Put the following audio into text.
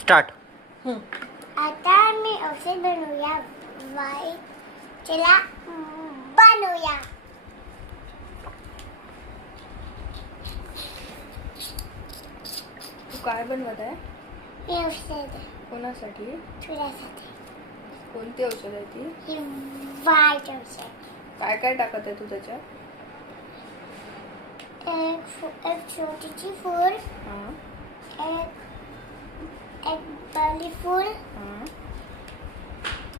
Start. आता मी औषध बनवूया. वाई चला बनवूया. तू काय बनवत आहे? हे औषध कोणासाठी? तुझ्यासाठी. कोणती औषध आहे ती? ही वाईट औषध. काय काय टाकत आहे तू त्याच्यात? एक छोटीची फूल, हां एक बाली फूल, हां